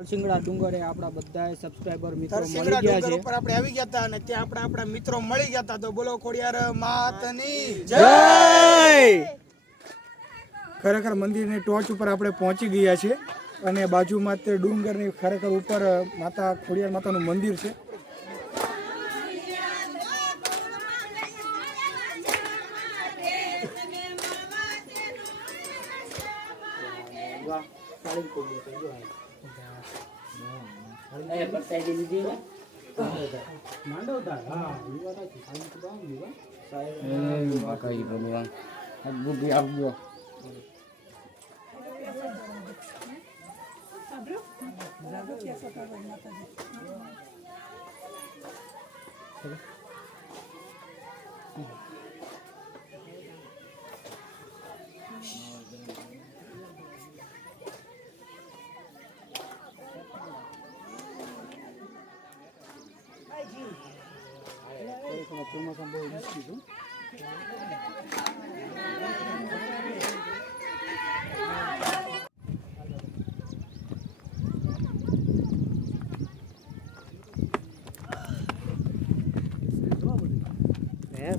તરસિંગડા ડુંગરે આપણા બધા સબસ્ક્રાઇબર મિત્રો મળી ગયા છે ઉપર આપણે આવી ગયા હતા અને ત્યાં આપણા મિત્રો મળી ગયા હતા. તો બોલો ખોડિયાર માતની જય. ખરેખર મંદિરની ટોચ ઉપર આપણે પહોંચી ગયા છે અને બાજુમાં તે ડુંગરની ખરેખર ઉપર માતા ખોડિયાર માતાનું મંદિર છે.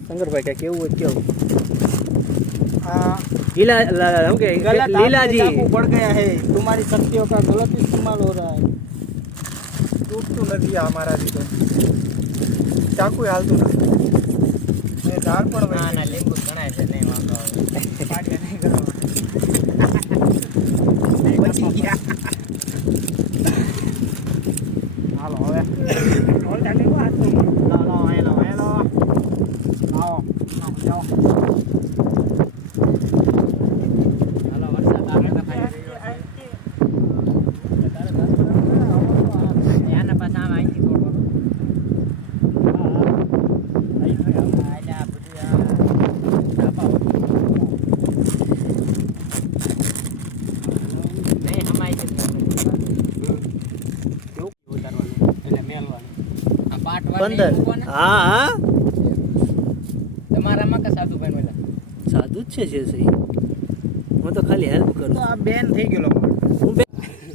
શંકરભાઈ क्या केવું है केવું लीला हम के लीला जी पड़ गया है. तुम्हारी शक्तियों का गलत इस्तेमाल हो रहा है. टूटતું નથી આ મારાથી તો ચાકુ હાલતું નથી. એ ઝાડ પણ ના ના લીંબુ ઘણાય છે નહીં વાંધો આવે પાટિયા નહીં કરવા બચી ગયા. હાલો હવે ઓલ ચાલે કો હાથ તો લાવો હેલો હેલો આવો જાઓ. હાલો વરસાદ આગળ તો ખાઈ રહ્યો છે યાના પાછા આમ અહીંથી થોડો હા હા તમારામાં કે સાધુભાઈ બોલા સાદું જ છે સહી. હું તો ખાલી હેલ્પ કરું. આ બેન થઈ ગયેલો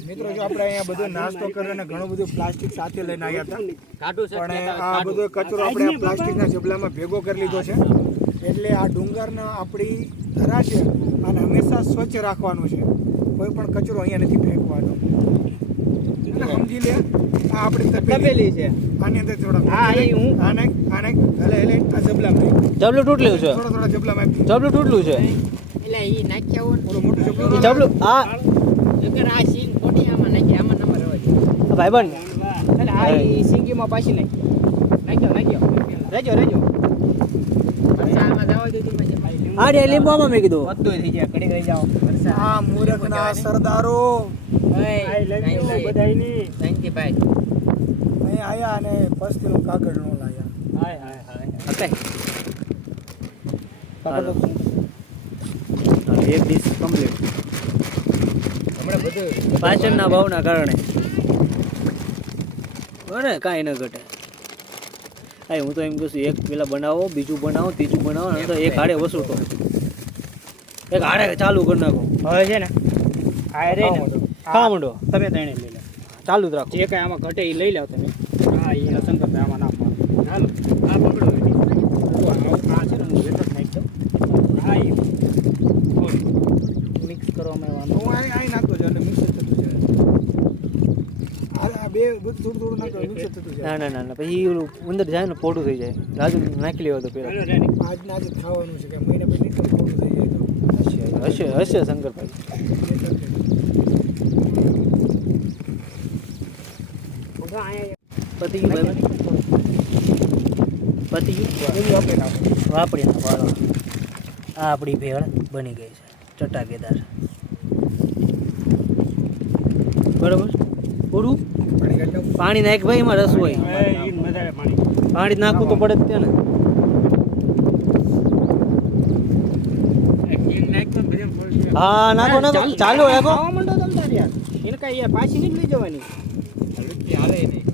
મિત્રો. જો આપણે અહીંયા બધો નાસ્તો કરીને ઘણું બધું પ્લાસ્ટિક સાથે લઈને આવ્યા હતા કાઢું છે પણ આ બધો કચરો આપણે આ પ્લાસ્ટિકના ઝબલામાં ભેગો કરી લીધો છે. એટલે આ ડુંગરના આપણી ધરા છે અને હંમેશા સ્વચ્છ રાખવાનું છે. કોઈ પણ કચરો અહીંયા નથી ફેંકવાનો. સમજી લે આ આપણી તપેલી છે આની અંદર થોડા હા એ હું આને હલે આ ઝબલામાં જબલું તૂટલું છે. થોડા ઝબલામાં જબલું તૂટલું છે. એટલે ઈ નાખ્યા હોય ઓલો મોટું ઝબલું જબલું હા અગર આ સીંગ ખોટી આમાં નાખી આમાં નંબર હોય ભાઈબંધ એટલે આ ઈ સિંગીમાં પાછી નાખ્યો રેજો વરસાદમાં જવા દીધી પછી હા રે લીંબામાં મેં કીધું બધું થઈ જાય કડી ગઈ જાઓ આ મૂર્ખના સરદારો બધાયની થેન્ક યુ ભાઈ અહીં આયા અને પસ્તીનું કાગળ નો લાયા. હાય ઓકે એક ડીશ કમ્પ્લીટ. હમણાં બધું પાચનના ભાવના કારણે બરાબર કાંઈ ન ઘટે. હા હું તો એમ કહું છું એક પેલા બનાવો બીજું બનાવો ત્રીજું બનાવો ને તો એક હાડે વસૂટો એક હાડે ચાલુ કરી નાખો. હવે છે ને આ રે ને ખા માંડો તમે તણે લઈ લો ચાલુ જ રાખો. જે કાંઈ આમાં ઘટે એ લઈ લો તમે. હા એ શંકરભાઈ આમાં નાખવાનું હાલો આ પકડો આ છે ને હું વેટર નાખી દઉં. હા એ મિક્સ કરવામાં આવવાનું હું અહીં નાખતો છું એટલે મિક્સ થતું છે. આ બે બધું થોડું નાખો મિક્સ થતું છે. ના પછી ઓલું અંદર જાય ને પોટું થઈ જાય. રાજુ નાખી લેવો તો પેલા આજના આજે ખાવાનું છે કે મહિના પછી નીકળી પૂરું થઈ જાય તો હશે શંકરભાઈ. પતિ ગયું ભાઈ પતિ ગયું વાપરી ના વાળો. આ આપણી ભેળ બની ગઈ છે ચટાકેદાર. બરોબર પૂરું પાણી નાખ ભાઈ એમાં રસ હોય. પાણી નાખવું તો પડે જ ત્યાં ને. હા નાખો ચાલુ રાખો. એને કઈ પાછી નહીં લઈ જવાની હાલે નહીં.